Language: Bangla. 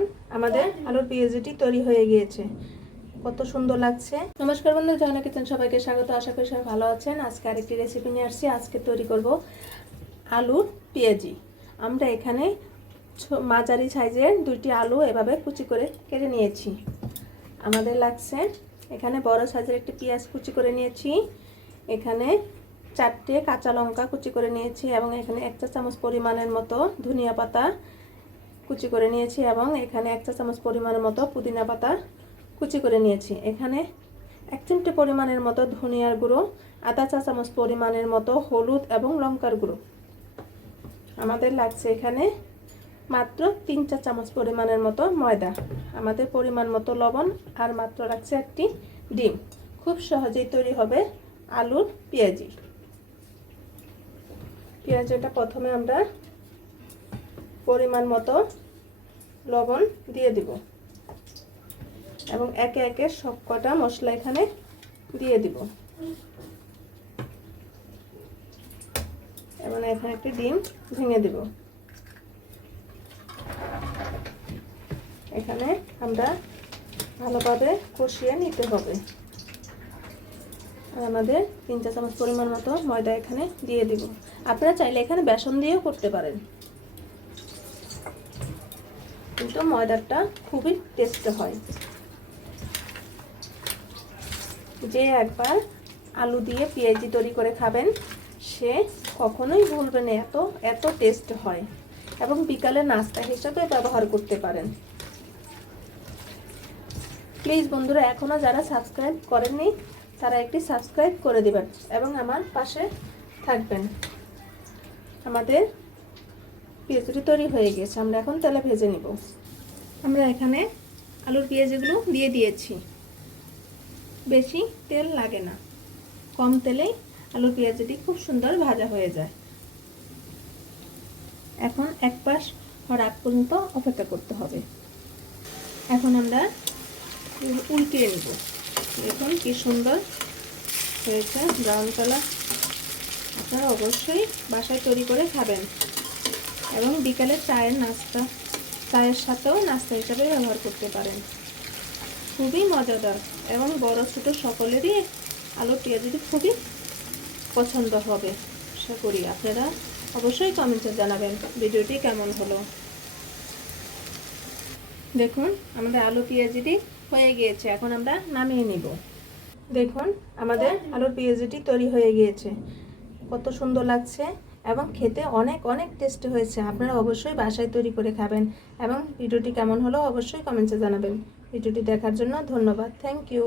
দেখুন আমাদের আলুর পেঁয়াজিটি তৈরি হয়ে গিয়েছে। কত সুন্দর লাগছে। নমস্কার বন্ধু জানা কিচেন সবাইকে স্বাগত। আশা করি সবাই ভালো আছেন। আজকে আরেকটি রেসিপি নিয়ে আসছি। আজকে তৈরি করব আলুর পেঁয়াজি। আমরা এখানে মাঝারি সাইজের দুইটি আলু এভাবে কুচি করে কেটে নিয়েছি। আমাদের লাগছে এখানে বড় সাইজের একটি পেঁয়াজ কুচি করে নিয়েছি। এখানে চারটে কাঁচা লঙ্কা কুচি করে নিয়েছি এবং এখানে এক চা চামচ পরিমাণের মতো ধনিয়া পাতা কুচি করে নিয়েছি এবং এখানে এক চা চামচ পরিমাণের মতো পুদিনা পাতা কুচি করে নিয়েছি। এখানে এক চিমটে পরিমাণের মতো ধনিয়ার গুঁড়ো, আধা চা চামচ পরিমাণের মতো হলুদ এবং লঙ্কার গুঁড়ো। আমাদের লাগছে এখানে মাত্র তিন চা চামচ পরিমাণের মতো ময়দা। আমাদের পরিমাণ মতো লবণ আর মাত্র লাগছে একটি ডিম। খুব সহজেই তৈরি হবে আলুর পেঁয়াজি। পেঁয়াজিটা প্রথমে আমরা পরিমাণ মতো লবণ দিয়ে দিব। এবং একে একে সব কটা মশলা এখানে দিয়ে দিব। এবং এখানে একটি ডিম ভেঙে দিব। এখানে আমরা ভালোভাবে কষিয়ে নিতে হবে। আর আমাদের তিন চা চামচ পরিমাণ মতো ময়দা এখানে দিয়ে দিব। আপনারা চাইলে এখানে বেসন দিয়েও করতে পারেন। কিন্তু ময়দাটা খুবই টেস্ট হয়। যে একবার আলু দিয়ে পেঁয়াজি তৈরি করে খাবেন, সে কখনোই ভুলবে না, এত এত টেস্ট হয়। এবং বিকালে নাস্তা হিসাবে ব্যবহার করতে পারেন। প্লিজ বন্ধুরা এখনও যারা সাবস্ক্রাইব করেননি, তারা একটি সাবস্ক্রাইব করে দেবেন এবং আমার পাশে থাকবেন। আমাদের পেঁয়াজটি তৈরি হয়ে গেছে আমরা এখন তেলে ভেজে নিব। আমরা এখানে আলুর পেঁয়াজগুলো দিয়ে দিয়েছি। বেশি তেল লাগে না। কম তেলেই আলুর পেঁয়াজটি খুব সুন্দর ভাজা হয়ে যায়। এখন এক পাশ হওয়ার আগ পর্যন্ত অপেক্ষা করতে হবে। এখন আমরা উল্টিয়ে নিব। দেখুন কি সুন্দর হয়েছে। Brown colour. আপনারা অবশ্যই বাসায় তৈরি করে খাবেন। এবং বিকালে চায়ের নাস্তা, চায়ের সাথেও নাস্তা হিসাবে ব্যবহার করতে পারেন। খুবই মজাদার এবং বড় ছোট সকলেরই আলু পেঁয়াজটি খুবই পছন্দ হবে, আশা করি। আপনারা অবশ্যই কমেন্টে জানাবেন ভিডিওটি কেমন হলো। দেখুন, আমাদের আলু পেঁয়াজিটি হয়ে গিয়েছে, এখন আমরা নামিয়ে নিব। দেখুন, আমাদের আলুর পেঁয়াজিটি তৈরি হয়ে গিয়েছে। কত সুন্দর লাগছে। এবং খেতে অনেক অনেক টেস্টি হয়েছে। আপনারা অবশ্যই বাসায় তৈরি করে খাবেন। এবং ভিডিওটি কেমন হলো অবশ্যই কমেন্টে জানাবেন। ভিডিওটি দেখার জন্য ধন্যবাদ। Thank you